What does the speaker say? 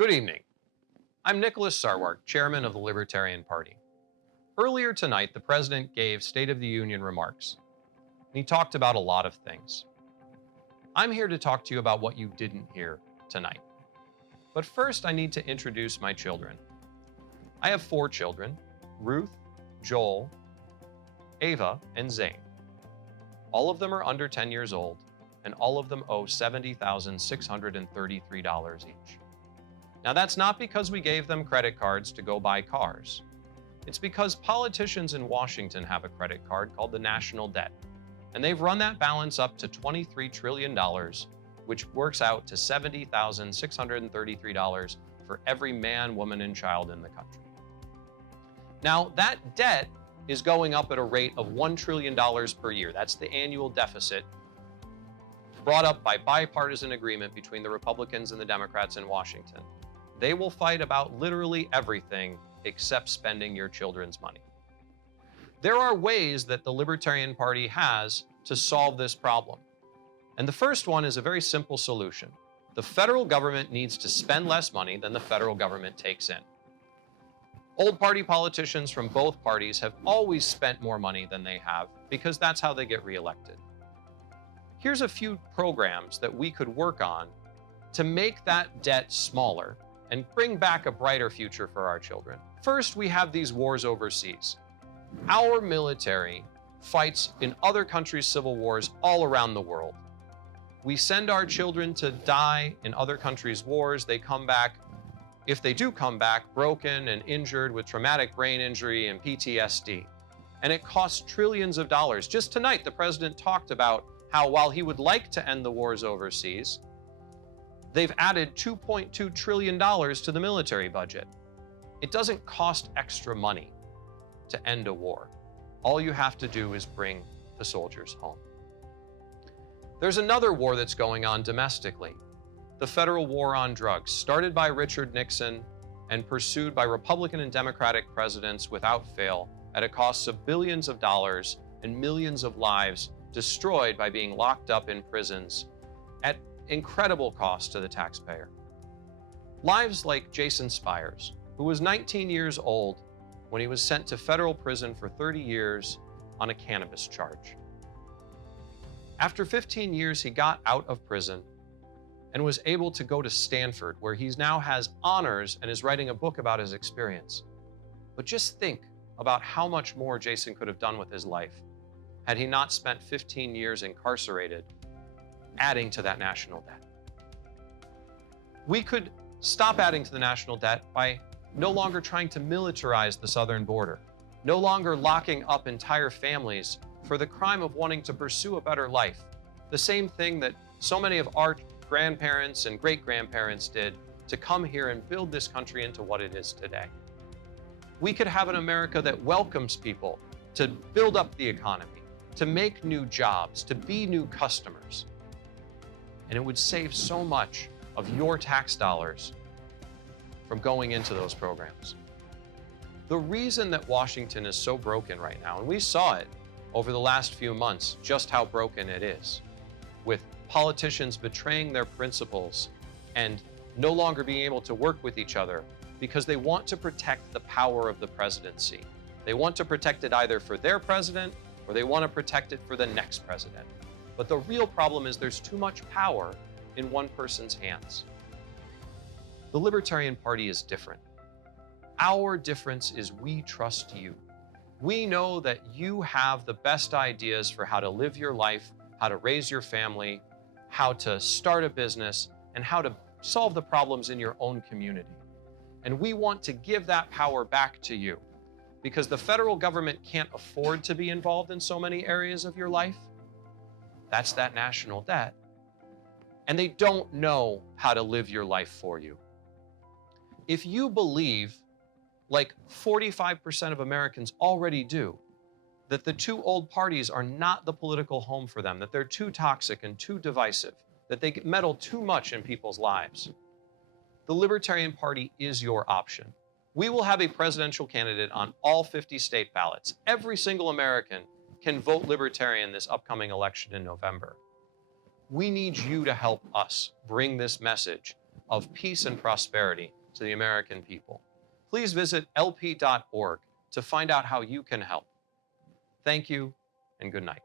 Good evening. I'm Nicholas Sarwark, chairman of the Libertarian Party. Earlier tonight, the president gave State of the Union remarks. And he talked about a lot of things. I'm here to talk to you about what you didn't hear tonight. But first, I need to introduce my children. I have 4 children: Ruth, Joel, Ava, and Zane. All of them are under 10 years old, and all of them owe $70,633 each. Now, that's not because we gave them credit cards to go buy cars. It's because politicians in Washington have a credit card called the national debt, and they've run that balance up to $23 trillion, which works out to $70,633 for every man, woman, and child in the country. Now, that debt is going up at a rate of $1 trillion per year. That's the annual deficit brought up by bipartisan agreement between the Republicans and the Democrats in Washington. They will fight about literally everything except spending your children's money. There are ways that the Libertarian Party has to solve this problem. And the first one is a very simple solution. The federal government needs to spend less money than the federal government takes in. Old party politicians from both parties have always spent more money than they have because that's how they get reelected. Here's a few programs that we could work on to make that debt smaller and bring back a brighter future for our children. First, we have these wars overseas. Our military fights in other countries' civil wars all around the world. We send our children to die in other countries' wars. They come back, if they do come back, broken and injured with traumatic brain injury and PTSD. And it costs trillions of dollars. Just tonight, the president talked about how while he would like to end the wars overseas, they've added $2.2 trillion to the military budget. It doesn't cost extra money to end a war. All you have to do is bring the soldiers home. There's another war that's going on domestically, the federal war on drugs, started by Richard Nixon and pursued by Republican and Democratic presidents without fail at a cost of billions of dollars and millions of lives destroyed by being locked up in prisons at incredible cost to the taxpayer. Lives like Jason Spires, who was 19 years old when he was sent to federal prison for 30 years on a cannabis charge. After 15 years, he got out of prison and was able to go to Stanford, where he now has honors and is writing a book about his experience. But just think about how much more Jason could have done with his life had he not spent 15 years incarcerated, adding to that national debt. We could stop adding to the national debt by no longer trying to militarize the southern border, no longer locking up entire families for the crime of wanting to pursue a better life, the same thing that so many of our grandparents and great-grandparents did to come here and build this country into what it is today. We could have an America that welcomes people to build up the economy, to make new jobs, to be new customers. And it would save so much of your tax dollars from going into those programs. The reason that Washington is so broken right now, and we saw it over the last few months, just how broken it is, with politicians betraying their principles and no longer being able to work with each other because they want to protect the power of the presidency. They want to protect it either for their president or they want to protect it for the next president. But the real problem is there's too much power in one person's hands. The Libertarian Party is different. Our difference is we trust you. We know that you have the best ideas for how to live your life, how to raise your family, how to start a business, and how to solve the problems in your own community. And we want to give that power back to you because the federal government can't afford to be involved in so many areas of your life. That's that national debt. And they don't know how to live your life for you. If you believe, like 45% of Americans already do, that the two old parties are not the political home for them, that they're too toxic and too divisive, that they meddle too much in people's lives, the Libertarian Party is your option. We will have a presidential candidate on all 50 state ballots. Every single American can vote Libertarian this upcoming election in November. We need you to help us bring this message of peace and prosperity to the American people. Please visit lp.org to find out how you can help. Thank you and good night.